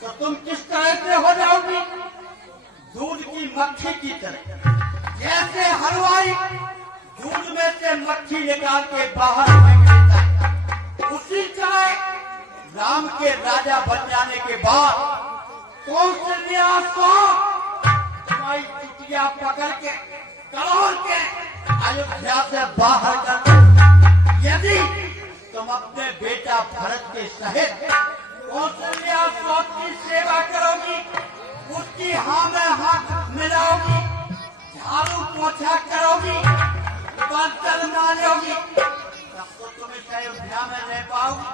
तो तुम किस तरह से हो जाओगी? दूध की मक्खी की तरह। जैसे हलवाई दूध में से मक्खी निकाल के बाहर फेंक देता है, उसी तरह राम के राजा बन जाने के बाद कौशल्या को माई चुटिया पकड़ के करोड़ के अयोध्या से बाहर कर दो। यदि तुम अपने बेटा भरत के सहित कौशल्या की सेवा करोगी, उसकी हाँ में हाथ मिलाओगी, झाड़ू पोछा करोगी, बर्तन मांजोगी, तब तो तुम इस अयोध्या में रह पाओगी।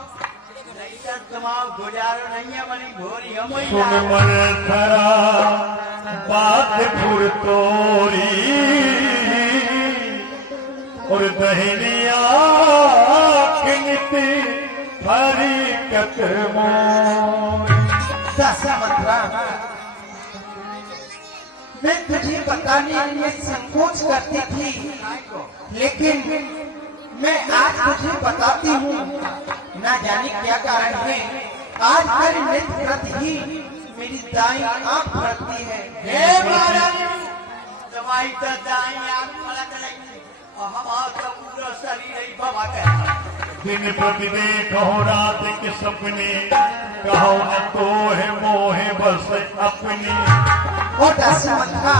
नहीं तो तुम्हारा गुजारो नहीं है, बनी भोरी हम ही सुन मन धरा बात फुर तोरी और दहनिया किंगती हरी कतमो मैं तुझे बताने में संकोच करती थी, लेकिन मैं आज तुझे बताती हूँ। ना जाने क्या कारण है, आज मेरे नेत्र प्रति ही मेरी दाई आँख फड़कती है। हे महाराज, दवाई तो दाई आँख फड़क रही और हमारा पूरा शरीर ही भवा गया। दिन प्रति देखो रात के सपने, कहो न तो है मोहे बस अपनी। और दासीमंथा,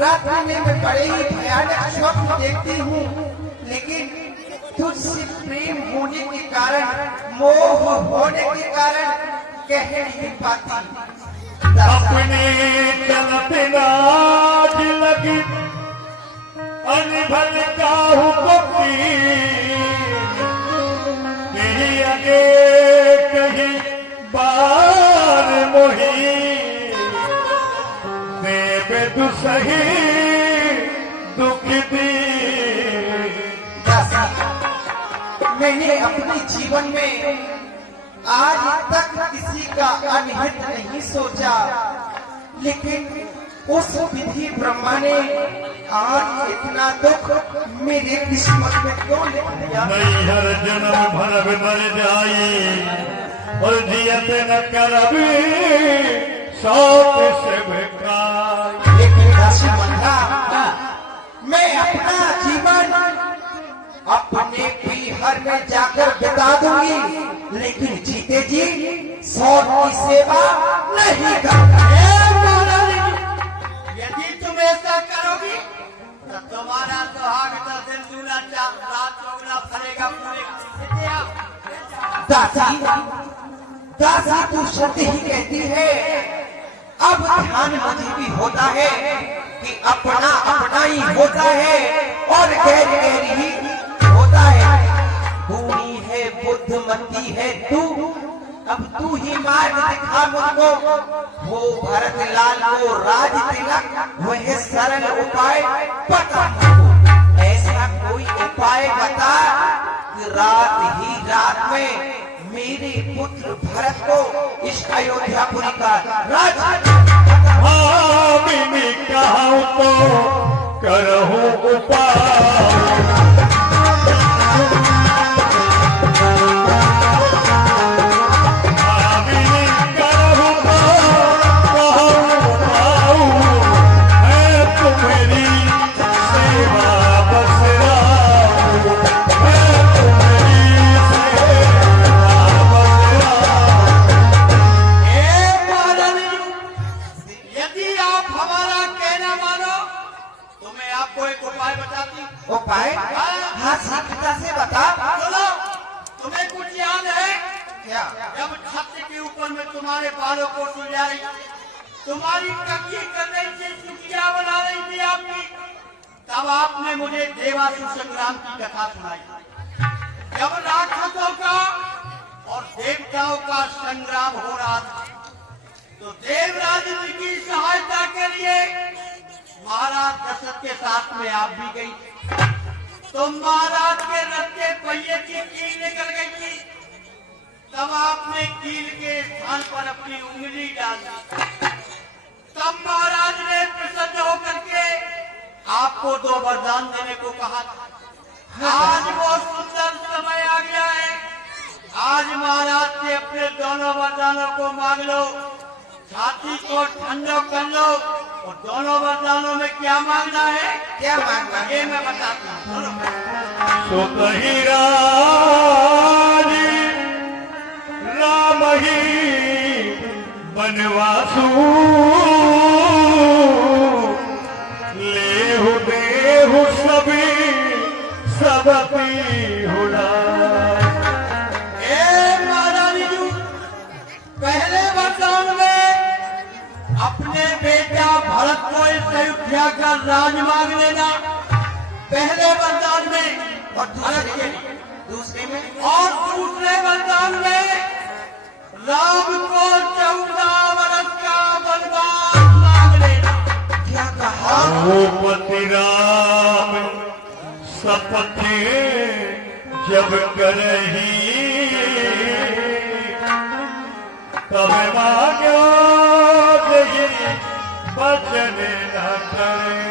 रात में मैं बड़े ही भयानक स्वप्न देखती हूँ, लेकिन तुझसे प्रेम होने के कारण, मोह होने के कारण कह नहीं पाती। अपने चलते नाज लगी अनभल काहू को कहीं आगे कहीं बार मोही देवे दुसही दुख दी। मैंने अपने जीवन में आज तक किसी का अनहित नहीं सोचा, लेकिन उस विधि ब्रह्मा ने आज इतना दुख मेरे किस्मत में क्यों लिख दिया? नहीं हर जन्म भर मर जाई और जियत न करबी शौक से बेकार। लेकिन दासीमंथा, मैं अपना जीवन अपने पीहर में जाकर बिता दूंगी, लेकिन जीते जी सौर की सेवा नहीं करूंगा। यदि तुम ऐसा करोगी तो तुम्हारा सुहाग का दिन दूना रात चौगुना फलेगा फलेगा। दासी तू सत्य ही कहती है। अब ध्यान मुझे भी होता है कि अपना अपना ही होता है और गैर गैर ही होता है। भूमि है बुद्धमती है तू, अब तू ही मार्ग दिखा मुझको। वो भरत लाल को राज तिलक, वह सरल उपाय पता मुझको। ऐसा कोई उपाय बता कि रात ही रात में मेरे पुत्र भरत को इस अयोध्यापुरी का राज। हाँ मैंने कहा तो करहूं उपाय। उपाय? हाँ सीखता से बता। चलो, तुम्हें कुछ याद है क्या? जब छत के ऊपर में तुम्हारे बालों को सुलझाई, तुम्हारी कंघी कर रही थी, चुटिया बना रही थी आपकी, तब आपने मुझे देवासुर संग्राम की कथा सुनाई। जब राक्षसों का और देवताओं का संग्राम हो रहा था, तो देवराज जी की सहायता के लिए महाराज दशरथ के साथ में आप भी गई। तो महाराज के रथ के पहिए की कील निकल गई थी, तब आपने कील के स्थान पर अपनी उंगली डाल दी। तब महाराज ने प्रसन्न होकर के आपको 2 वरदान देने को कहा था। आज वो सुंदर समय आ गया है, आज महाराज से अपने दोनों वरदानों को मांग लो, छाती को ठंडा कर लो, और दोनों वरदानों में क्या मांगना है, क्या मांगना है? ये मैं बताता हूँ। सो कही राज राम ही बनवासु लेहु देहु सभी सब पीहुला। महारानी जी, पहले वरदान में अपने बेटा भरत को इस अयोध्या का राज मांग लेना, पहले वरदान में, और भरत के लिए दूसरे में, और दूसरे वरदान में राम को 14 वर्ष का वनवास मांग लेना। क्या कहा? भूपति राम शपथे जब करही तब मांगो जही बचन न करे।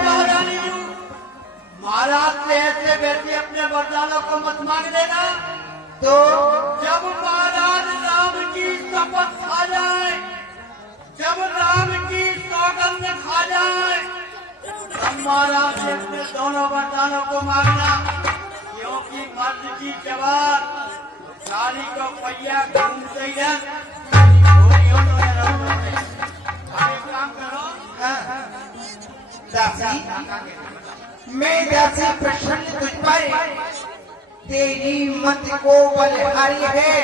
महारानी जी, महाराज से ऐसे वैसे अपने वरदानों को मत मांग देना। तो जब महाराज राम की शपथ खा जाए, जब राम की सौगंध खा जाए, तब महाराज से अपने दोनों वरदानों को मांगना, क्योंकि मर्द की जवान गाड़ी को पहिया घूमते ही है। काम करो। दासी, मैं दासी प्रसन्न तुझ पर, तेरी मत को बलिहारी है।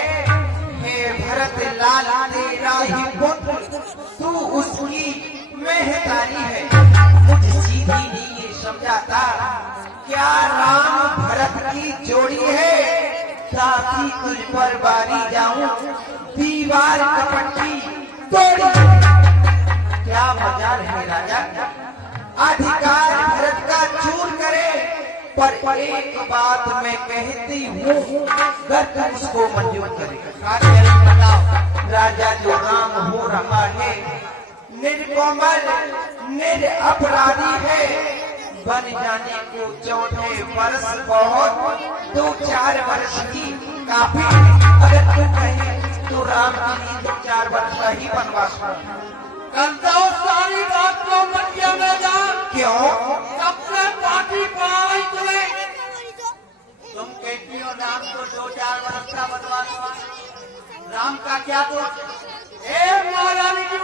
हे भरत लाल तेरा ही पुत्र, तू उसकी मेहतारी है। मुझे सीधी नहीं ये समझाता, क्या राम भरत की जोड़ी है? दासी तुझ पर बारी जाऊं, दीवार कपटी तोड़ी। क्या मजाल है राजा, अधिकार भरत का चूर करे, पर एक बात मैं कहती हूँ, अगर तुम उसको मंजूर करेगा। राजा जो राम हो रहा है, निर्कोमल निरपराधी है। बन जाने को 14 वर्ष बहुत, 2-4 वर्ष की काफी। अगर तू कहे तो राम के लिए 2-4 वर्ष का ही वनवास कर दो सारी बात को मटिया में जा। क्यों? सबसे पार्टी पाई तुम्हें, तुम कहती हो राम को 2-4 वर्ष का वनवास हुआ, राम का क्या दोष? महारानी जी,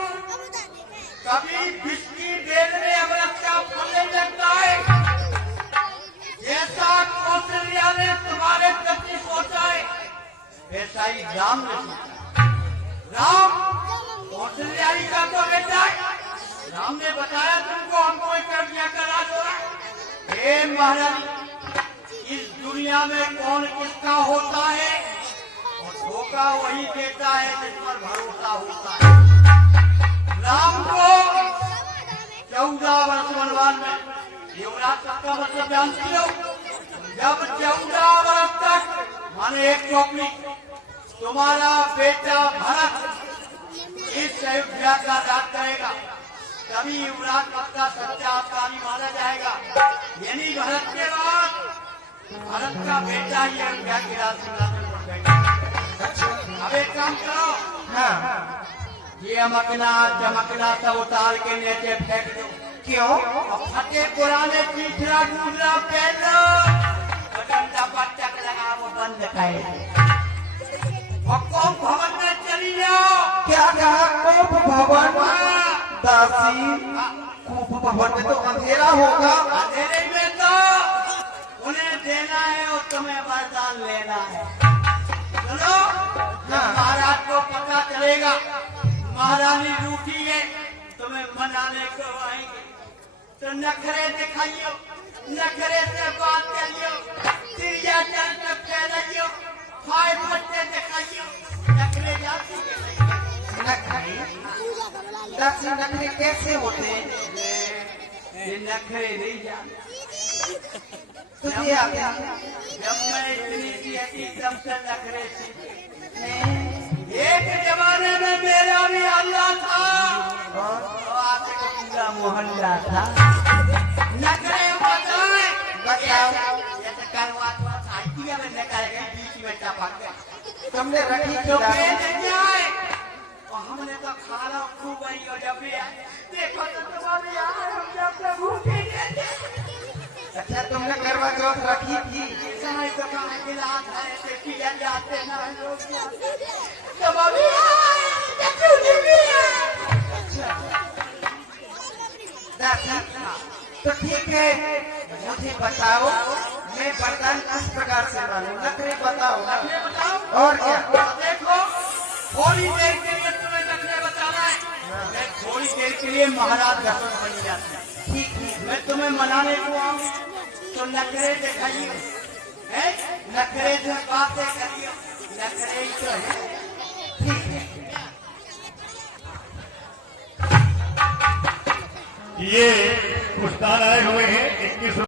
कभी बिस्की बेल में अमृत का फल नहीं लगता है। जैसा कौशल्या ने तुम्हारे प्रति सोचा है, वैसा ही राम ने सोचा। राम कौशल्या ही का तो बेटा है। राम ने बताया तुमको हमको क्या करा दो। महाराज, इस दुनिया में कौन किसका होता है, और धोखा वही देता है जिस पर भरोसा होता है। राम को 14 वर्ष वनवास में, युवराज का मतलब जानती हो? जब 14 वर्ष तक, माने एक चौकड़ी, तुम्हारा बेटा भरत इस अयोध्या का राज करेगा, तभी युवराज पद का सच्चा अधिकारी माना जाएगा। यानी भरत के बाद भरत का बेटा ही अयोध्या की राज सिंहासन पर बैठेगा। अब एक काम करो, हाँ, ये चमकना सब उतार के नीचे फेंक दो। क्यों? फटे पुराने तीसरा दूसरा पहन लो, डंडा पटक लगा वो बंद कर, और कोप भवन में चली जाओ। क्या कहा? कोप भवन? दासी, कोप भवन में तो अंधेरा होगा। अंधेरे में तो उन्हें देना है और तुम्हें वरदान लेना है। चलो, महाराज को पता चलेगा महारानी रूठी है, तुम्हें मनाने को आएंगे, तो नखरे दिखाइयो, नखरे से बात करियो, तिरिया चल के फैलाइयो, फाय फट्टे दिखाइयो, नखरे जाती है। दासी, नखरे कैसे होते हैं? ये नखरे नहीं जाते। तुझे आते हैं? जब मैं इतनी सी थी तब से नखरे सीखे। एक जमाने में मेरा भी अल्लाह था, तो आपके पूरा मोहल्ला था। नखरे बताए, बताओ। जैसे करवा तो आई थी, अब नखरे टपक गए। तुमने रखी तो खिला वे नहीं आए और हमने तो खाना खूब आई और जब भी आए देखो तो तुम्हारे यार हम जब तक भूखे गए। अच्छा तुमने करवा चौथ रखी थी कहाँ तो कहाँ गिलास है ऐसे पिया जाते ना लोग जब अभी आए तो क्यों नहीं पिए? तो ठीक है मुझे बताओ मैं बर्तन किस प्रकार से मानूं नखरे बताओ ना ये बताओ और क्या देखो थोड़ी देर के लिए तुम्हें नखरे बताना है। मैं थोड़ी देर के लिए महाराज दशरथ बन जाते हैं। ठीक ठीक मैं तुम्हें मनाने को आऊँ तो नखरे दिखाइए हैं? नखरे से बातें करिए नखरे ही तो है। ठीक है ये पुस्तान आए हुए हैं 21